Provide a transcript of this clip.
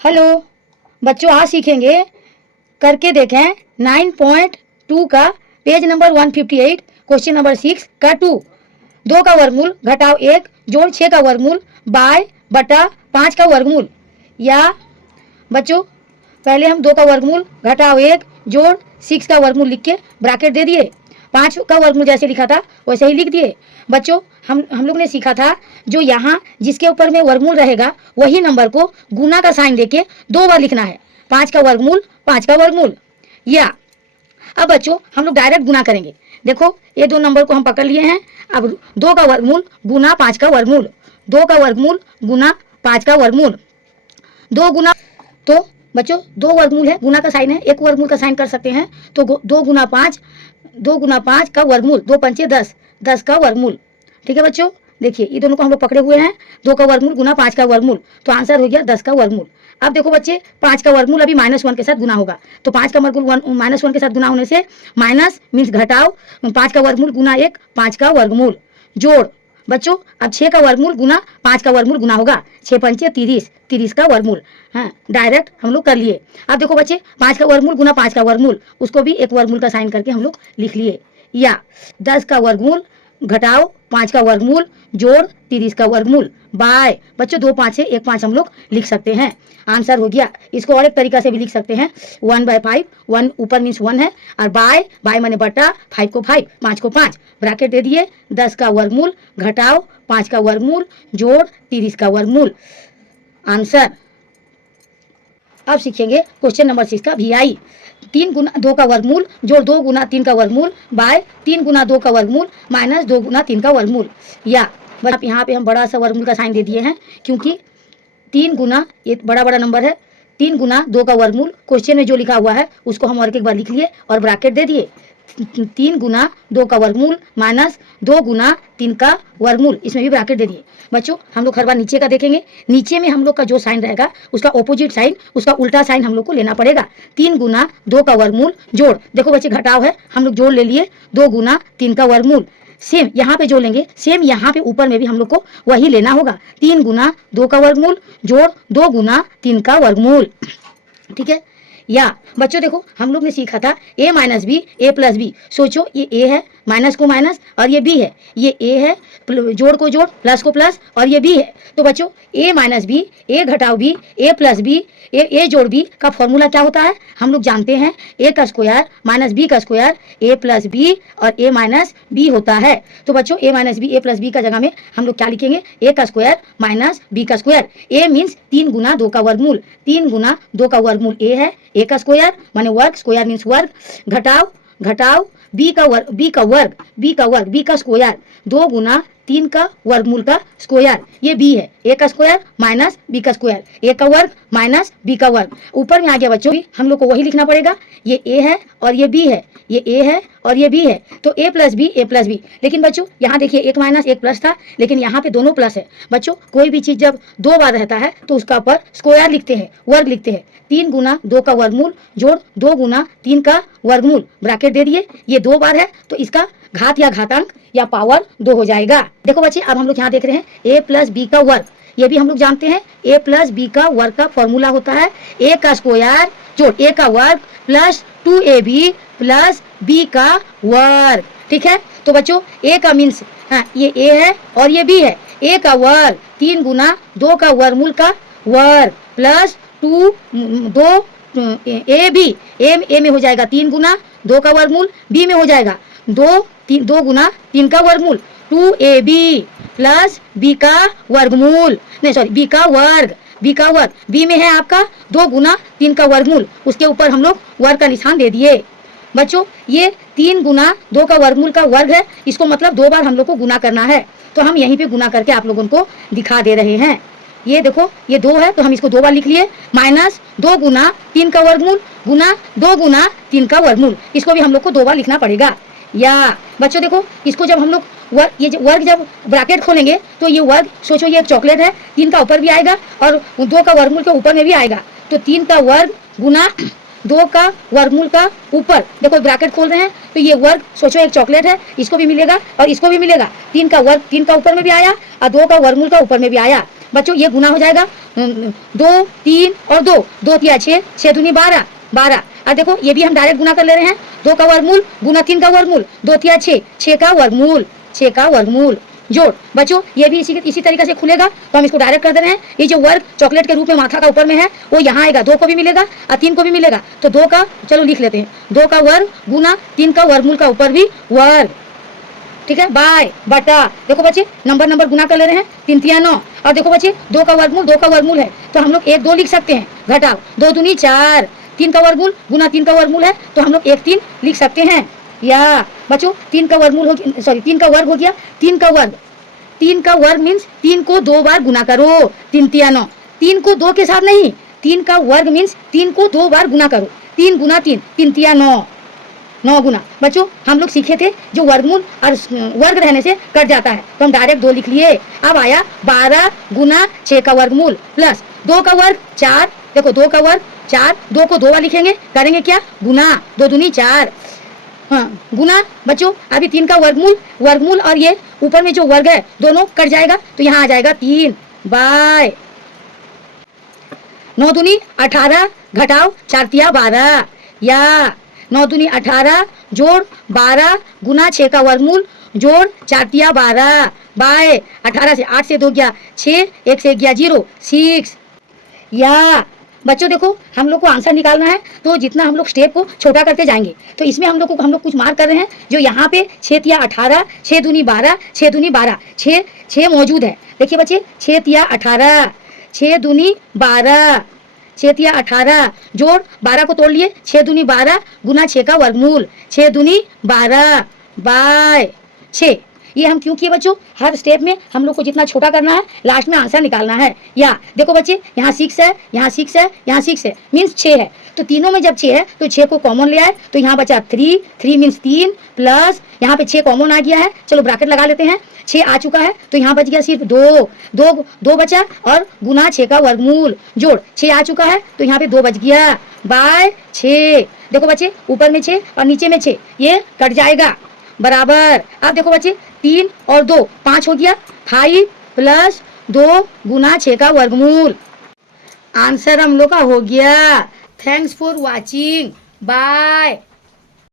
Hello बच्चों, आज सीखेंगे करके देखें 9.2 का पेज नंबर 158 क्वेश्चन नंबर 6 का 2। 2 का वर्गमूल घटाओ 1 जोड़ 6 का वर्गमूल बाय बटा 5 का वर्गमूल। या बच्चों पहले हम 2 का वर्गमूल घटाओ 1 जोड़ 6 का वर्गमूल लिख के ब्रैकेट दे दिए। 5 का वर्गमूल जैसे लिखा था वैसे ही लिख दिए। बच्चों हम लोग ने सीखा था जो यहाँ जिसके ऊपर में वर्गमूल रहेगा वही नंबर को गुना का साइन देके 2 बार लिखना है। 5 का वर्गमूल 5 का वर्गमूल। या अब बच्चों हम लोग डायरेक्ट गुना करेंगे। देखो ये 2 नंबर को हम पकड़ लिए हैं। अब 2 का वर्गमूल गुना 5 का वर्गमूल, 2 का वर्गमूल गुना 5 का वर्गमूल, 2 गुना। तो बच्चों 2 वर्गमूल है, गुना का साइन है, एक वर्गमूल का साइन कर सकते हैं। तो 2 गुना 5 का वर्गमूल, 2 पंचे 10, 10 का वर्गमूल। ठीक है बच्चों, देखिए ये दोनों को हम लोग पकड़े हुए हैं। 2 का वर्गमूल गुना 5 का वर्गमूल, तो आंसर हो गया 10 का वर्गमूल। अब देखो बच्चे 5 का वर्गमूल अभी -1 के साथ गुना होगा, तो 5 का वर्गमूल -1 के साथ गुना होने से माइनस मीन्स घटाओ 5 का वर्गमूल गुना 1 5 का वर्गमूल जोड़। बच्चों अब 6 का वर्गमूल गुना 5 का वर्गमूल गुना होगा, 6 पंचे 30, 30 का वर्गमूल। हाँ डायरेक्ट हम लोग कर लिए। अब देखो बच्चे 5 का वर्गमूल गुना 5 का वर्गमूल, उसको भी एक वर्गमूल का साइन करके हम लोग लिख लिए। या 10 का वर्गमूल घटाओ 5 का वर्गमूल जोड़ 30 का वर्गमूल बाय। बच्चों 2 5 से 1 5 हम लोग लिख सकते हैं। आंसर हो गया। इसको और एक तरीका से भी लिख सकते हैं 1/5, 1 ऊपर मीन्स 1 है और बाय माने बटा 5 को 5, 5 को 5 ब्रैकेट दे दिए। 10 का वर्गमूल घटाओ 5 का वर्गमूल जोड़ 30 का वर्गमूल। आंसर। अब सीखेंगे क्वेश्चन नंबर 6 का VI। 3 गुना 2 का वर्गमूल जोड़ 2 गुना 3 का वर्गमूल बाय 3 गुना 2 का वर्गमूल माइनस 2 गुना 3 का वर्गमूल। या अब यहाँ पे हम बड़ा सा वर्गमूल का साइन दे दिए हैं, क्योंकि 3 गुना ये बड़ा नंबर है, 3 गुना 2 का वर्गमूल क्वेश्चन में जो लिखा हुआ है उसको हम और एक बार लिख लिए और ब्रैकेट दे दिए। 3 गुना 2 का वर्गमूल माइनस 2 गुना 3 का वर्गमूल, इसमें भी ब्रैकेट दे दिए। बच्चों हम लोग हर बार नीचे का देखेंगे, नीचे में हम लोग का जो साइन रहेगा उसका ऑपोजिट साइन, उसका उल्टा साइन हम लोग को लेना पड़ेगा। 3 गुना 2 का वर्गमूल जोड़, देखो बच्चे घटाव है हम लोग जोड़ ले लिए, 2 गुना 3 का वर्गमूल। सेम यहाँ पे जोड़ लेंगे, सेम यहाँ पे ऊपर में भी हम लोग को वही लेना होगा। 3 गुना 2 का वर्गमूल जोड़ 2 गुना 3 का वर्गमूल। ठीक है। या बच्चों देखो हम लोग ने सीखा था a minus B A plus B. सोचो ये a है, माइनस को माइनस, और ये b है। ये a है, जोड़ को जोड़, प्लस को प्लस, और ये b है। तो बच्चों a माइनस बी, a घटाओ b, a plus B, a जोड़ b का फॉर्मूला क्या होता है हम लोग जानते हैं, a का स्क्वायर माइनस b का स्क्वायर, a प्लस b और a माइनस b होता है। तो बच्चों a minus B A plus B का जगह में हम लोग क्या लिखेंगे, a का स्क्वायर माइनस b का स्क्वायर। a मीन्स 3 गुना 2 का वर्गमूल, 3 गुना 2 का वर्गमूल a है, a का स्क्वायर माने वर्ग, स्क्वायर मीन्स वर्ग, घटाओ b का वर्ग, b का स्क्वायर, 2 गुना 3 का वर्गमूल का स्क्वायर, ये b है, a का स्क्वायर माइनस b का स्क्वायर, a का वर्ग माइनस b का वर्ग। ऊपर में आ गया बच्चों, हम लोग को वही लिखना पड़ेगा। ये a है और ये b है, ये a है और ये b है, तो a प्लस बी। लेकिन बच्चों यहाँ देखिए एक माइनस एक प्लस था, लेकिन यहाँ पे दोनों प्लस है। बच्चों कोई भी चीज जब 2 बार रहता है तो उसका ऊपर स्क्वायर लिखते हैं, वर्ग लिखते हैं। 3 गुना 2 का वर्गमूल जोड़ 2 गुना 3 का वर्गमूल ब्रैकेट दे दिए। ये 2 बार है तो इसका घात या घातांक या पावर 2 हो जाएगा। देखो बच्चे अब हम लोग यहाँ देख रहे हैं a प्लस बी का वर्ग, ये भी हम लोग जानते हैं a प्लस बी का वर्ग का फॉर्मूला होता है a का स्क्वायर जोड़ a का वर्ग प्लस 2ab प्लस b का वर्ग। ठीक है। तो बच्चों a का मीन्स ये a है और ये b है, a का वर्ग 3 गुना 2 का वर्गमूल का वर्ग प्लस 2 a में हो जाएगा 3 गुना 2 का वर्गमूल, b में हो जाएगा 2 गुना 3 का वर्गमूल, 2ab प्लस b का वर्गमूल, नहीं सॉरी b का वर्ग, b में है आपका 2 गुना 3 का वर्गमूल, उसके ऊपर हम लोग वर्ग का निशान दे दिए। बच्चों ये 3 गुना 2 का वर्गमूल का वर्ग है, इसको मतलब 2 बार हम लोग को गुना करना है, तो हम यहीं पे गुना करके आप लोगों को दिखा दे रहे हैं। ये देखो ये 2 है तो हम इसको 2 बार लिख लिए, माइनस 2 गुना 3 का वर्गमूल गुना 2 गुना 3 का वर्गमूल, इसको भी हम लोग को 2 बार लिखना पड़ेगा। या बच्चों देखो इसको जब हम लोग वर्ग जब ब्रैकेट खोलेंगे तो ये वर्ग, सोचो ये एक चॉकलेट है, 3 का ऊपर भी आएगा और 2 का वर्गमूल के ऊपर में भी आएगा, तो 3 का वर्ग गुना 2 का वर्गमूल का ऊपर, देखो ब्रैकेट खोल रहे हैं तो ये वर्ग, सोचो एक चॉकलेट है, इसको भी मिलेगा और इसको भी मिलेगा। 3 का वर्ग 3 का ऊपर में भी आया और 2 का वर्गमूल का ऊपर में भी आया, बच्चों ये गुना हो जाएगा 2 3 और 2, 2 तिया 6, 6 दूनी 12, 12। अब देखो ये भी हम डायरेक्ट गुना कर ले रहे हैं, 2 का वर्गमूल गुना 3 का वर्गमूल, 2 तिया 6, 6 का वर्गमूल, 6 का वर्गमूल जोड़। बच्चों ये भी इसी तरीके से खुलेगा, तो हम इसको डायरेक्ट कर दे रहे हैं। ये जो वर्ग चॉकलेट के रूप में माथा का ऊपर में है वो यहाँ आएगा, 2 को भी मिलेगा और 3 को भी मिलेगा, तो 2 का चलो लिख लेते हैं, 2 का वर्ग गुना 3 का वर्गमूल का ऊपर भी वर्ग, ठीक है, बाय बटा। देखो बच्चे नंबर गुना कर ले रहे हैं, 3 तिया 9। और देखो बच्चे 2 का वर्गमूल है, तो हम लोग 1 2 लिख सकते हैं, घटाओ 2 दूनी 4, 3 का वर्गमूल गुना 3 का वर्गमूल है, तो हम लोग 1 3 लिख सकते हैं। या बच्चों 3 का वर्गमूल हो गया, सॉरी 3 का वर्ग हो गया, 3 का वर्ग मीन्स 3 को 2 बार गुना करो, 3 तिया 9, 3 को 2 के साथ नहीं, 3 का वर्ग मीन्स 3 को 2 बार गुना करो, 3 गुना 3, 3 तिया 9, 9 गुना। बच्चों हम लोग सीखे थे जो वर्गमूल और वर्ग रहने से कट जाता है, तो हम डायरेक्ट 2 लिख लिए। अब आया 12 गुना 6 का वर्गमूल प्लस 2 का वर्ग 4, देखो 2 का वर्ग 4, 2 को 2 बार लिखेंगे, करेंगे क्या, गुना, 2 दूनी 4, हाँ गुना। बच्चों अभी 3 का वर्गमूल और ये ऊपर में जो वर्ग है दोनों कट जाएगा, तो यहाँ आ जाएगा 3 बाय 9 दूनी 18 घटाओ 4 तिया 12, या 9 दूनी 18 जोड़ 12 गुना 6 का वर्गमूल जोड़ 4 तिया 12 बाय 18 से 8 से 2 गया 6, 1 से गया 0, 6। या बच्चों देखो हम लोग को आंसर निकालना है, तो जितना हम लोग स्टेप को छोटा करते जाएंगे, तो इसमें हम लोग कुछ मार्क कर रहे हैं। जो यहाँ पे 6 तिया 18, 6 दूनी 12, 6 दूनी 12, 6 मौजूद है। देखिए बच्चे 6 तिया 18, 6 दूनी 12, 6 तिया 18 जोड़ 12 को तोड़ लिए, 6 दूनी 12 गुना 6 का वर्गमूल, 6 दूनी 12 बाय 6। ये हम क्यों किए बच्चों, हर स्टेप में हम लोग को जितना छोटा करना है लास्ट में आंसर निकालना है। या देखो बच्चे यहाँ 6 है, यहाँ 6 है, यहाँ 6 है, मीन्स 6 है, तो तीनों में जब 6 है तो 6 को कॉमन ले आए, तो यहाँ बचा 3 मीन्स 3 प्लस यहाँ पे 6 कॉमन आ गया है, चलो ब्रैकेट लगा लेते हैं, 6 आ चुका है, तो यहाँ बच गया सिर्फ 2 बचा और गुना 6 का वर्गमूल जोड़ 6 आ चुका है, तो यहाँ पे 2 बच गया बाय 6। देखो बच्चे ऊपर में 6 और नीचे में 6, ये कट जाएगा बराबर। अब देखो बच्चे 3 और 2 5 हो गया, 5 प्लस 2 गुना 6 का वर्गमूल। आंसर हम लोग का हो गया। Thanks for watching, bye.